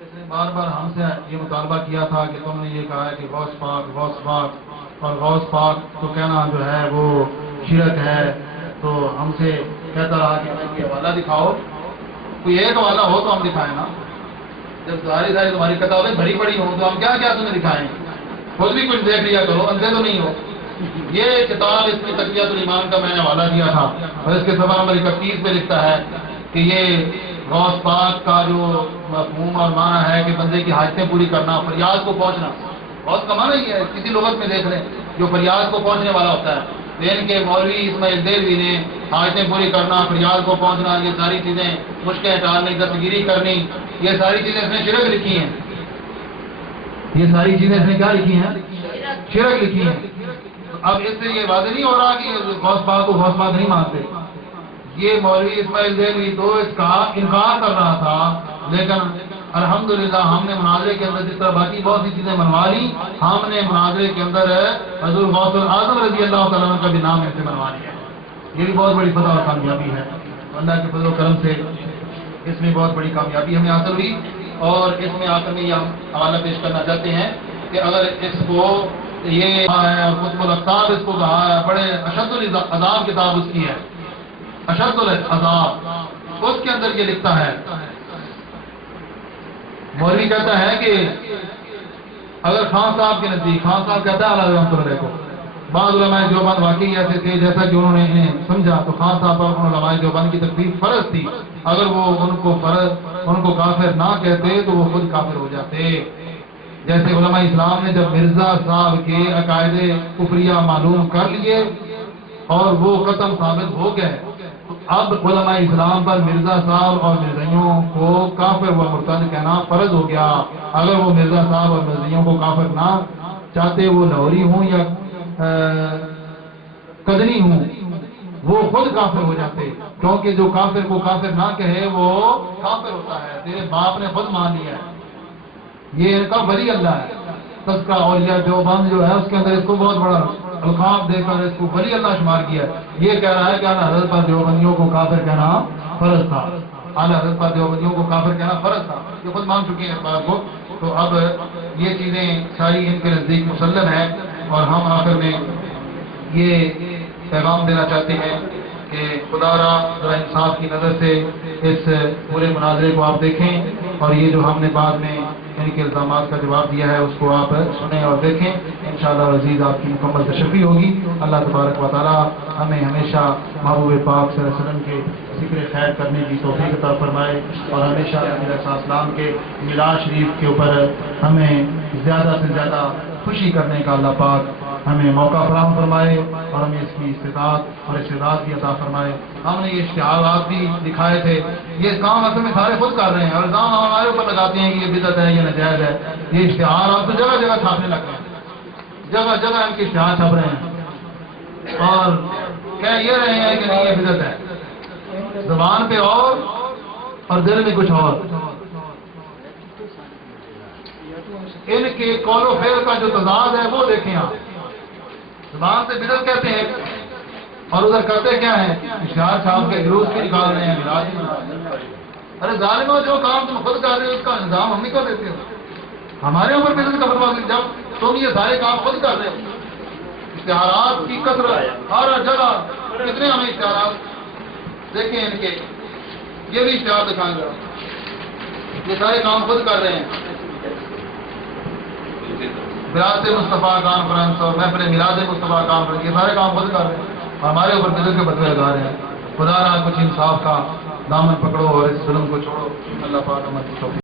اس نے بار بار ہم سے یہ مطالبہ کیا تھا کہ تم نے یہ کہا ہے کہ غوث پاک اور غوث پاک تو کہنا جو ہے وہ شرک ہے، تو ہم سے کہتا رہا کہ کوئی حوالہ دکھاؤ، کوئی ایک حوالہ ہو تو ہم دکھائیں نا، جب ساری تمہاری کتابیں بھری پڑی ہوں تو ہم کیا کیا تمہیں دکھائیں، خود بھی کچھ دیکھ لیا کرو، اندھے تو نہیں ہو۔ یہ کتاب اس کی تقویۃ الایمان کا میں نے حوالہ دیا تھا، اور اس کے صفحہ نمبر 31 پہ لکھتا ہے کہ یہ غوث پاک کا جو مفہوم اور معنی ہے کہ بندے کی حاجتیں پوری کرنا، فریاد کو پہنچنا، بہت کا معنی ہی ہے، کسی لغت میں دیکھ لیں جو فریاد کو پہنچنے والا ہوتا ہے۔ ان کے مولوی اسماعیل دہلوی نے حاجتیں پوری کرنا، فریاد کو پہنچنا، یہ ساری چیزیں، مشکیں ہٹانی، دستگیری کرنی، یہ ساری چیزیں اس نے شرک لکھی ہیں، یہ ساری چیزیں اس نے کیا لکھی ہیں؟ شرک لکھی ہیں۔ اب اس سے یہ واضح نہیں ہو رہا کہ غوث پاک کو غوث پاک نہیں مانتے۔ یہ مولوی اسماعیل دہلوی تو اس کا انکار کر رہا تھا، لیکن الحمدللہ ہم نے مناظرے کے اندر جس طرح باقی بہت سی چیزیں منوا لی، ہم نے مناظرے کے اندر حضور غوث الاعظم رضی اللہ تعالیٰ عنہ کا بھی نام ایسے منوا لیا۔ یہ بھی بہت بڑی فتح اور کامیابی ہے، اللہ کے فضل و کرم سے اس میں بہت بڑی کامیابی ہمیں حاصل ہوئی۔ اور اس میں آخر میں یہ ہم حوالہ پیش کرنا چاہتے ہیں کہ اگر اس کو یہ ہے اور قطب الاقطاب اس کو کہا ہے، بڑے اشد العذاب کتاب اس کی ہے، اشد العذاب، اس کے اندر یہ لکھتا ہے، مولوی کہتا ہے کہ اگر خان صاحب کے نزدیک، خان صاحب کہتا ہے علیہ رحمۃ اللہ کو، بعض علماء دیوبند واقعی ایسے تھے جیسا کہ انہوں نے انہیں سمجھا، تو خان صاحب پر علماء دیوبند کی تکلیف فرض تھی، اگر وہ ان کو کافر نہ کہتے تو وہ خود کافر ہو جاتے۔ جیسے علماء اسلام نے جب مرزا صاحب کے عقائد کفریہ معلوم کر لیے اور وہ قطعاً ثابت ہو گئے، تو اب علماء اسلام پر مرزا صاحب اور مرزائیوں کو کافر و مرتد کہنا فرض ہو گیا۔ اگر وہ مرزا صاحب اور مرزائیوں کو کافر نہ چاہتے، وہ لاہوری ہوں یا قدنی ہوں، وہ خود کافر ہو جاتے، کیونکہ جو کافر کو کافر نہ کہے وہ کافر ہوتا ہے۔ تیرے باپ نے خود مان لیا ہے، یہ ان کا ولی اللہ ہے۔ تذکرہ اولیاء دیوبند جو ہے اس کے اندر اس کو بہت بڑا القاب دے کر اس کو ولی اللہ شمار کیا ہے۔ یہ کہہ رہا ہے کہ اعلیٰ حضرت پر دیوبندیوں کو کافر کہنا فرض تھا، اعلیٰ حضرت پر دیوبندیوں کو کافر کہنا فرض تھا، یہ خود مان چکے ہیں اس بات کو۔ تو اب یہ چیزیں ساری ان کے نزدیک مسلم ہے، اور ہم آخر میں یہ پیغام دینا چاہتے ہیں کہ خدا را ذرا انصاف کی نظر سے اس پورے مناظرے کو آپ دیکھیں، اور یہ جو ہم نے بعد میں ان کے الزامات کا جواب دیا ہے اس کو آپ سنیں اور دیکھیں، انشاءاللہ عزیز آپ کی مکمل تشفی ہوگی۔ اللہ تبارک و تعالی ہمیں ہمیشہ محبوب پاک صلی اللہ علیہ وسلم کے ذکر خیر کرنے کی توفیق عطا فرمائے، اور ہمیشہ نبی علیہ السلام کے میلاد شریف کے اوپر ہمیں زیادہ سے زیادہ خوشی کرنے کا اللہ پاک ہمیں موقع فراہم فرمائے، اور ہمیں اس کی استطاعت اور استعداد بھی عطا فرمائے۔ ہم نے یہ اشتہارات بھی دکھائے تھے، یہ کام اصل میں سارے خود کر رہے ہیں، اور الزام ہمارے اوپر لگاتے ہیں کہ یہ بدعت ہے، یہ ناجائز ہے۔ یہ اشتہارات تو جگہ جگہ چھاپنے لگ رہے ہیں، جگہ جگہ ان کے اشتہار چھپ رہے ہیں، اور کہہ یہ رہے ہیں کہ نہیں یہ بدعت ہے، زبان پہ اور دل میں کچھ اور۔ ان کے قول و فعل کا جو تضاد ہے وہ دیکھیں آپ، زبان سے بدعت کہتے ہیں اور ادھر کرتے کیا ہیں، اشتہار چھاپ کے جلوس بھی نکال رہے ہیں، میلاد بھی منا رہے ہیں۔ ارے ظالموں، جو کام تم خود کر رہے ہو اس کا انجام ہم نہیں کر دیتے ہو، ہمارے اوپر بدعت کا فتویٰ، جب تم یہ سارے کام خود کر رہے ہو۔ اشتہارات کی کثرت ہر جگہ، کتنے ہمیں اشتہارات دیکھیں ان کے، یہ بھی اشتہار دکھائیں گا، یہ سارے کام خود کر رہے ہیں۔ میلاد مصطفیٰ کانفرنس اور محفل میلاد مصطفیٰ کانفرنس، یہ سارے کام خود کر رہے ہیں، ہمارے اوپر بدعت کے فتوے لگا رہے ہیں۔ خدا را کچھ انصاف کا دامن پکڑو اور اس ظلم کو چھوڑو، اللہ پاک ہمیں توفیق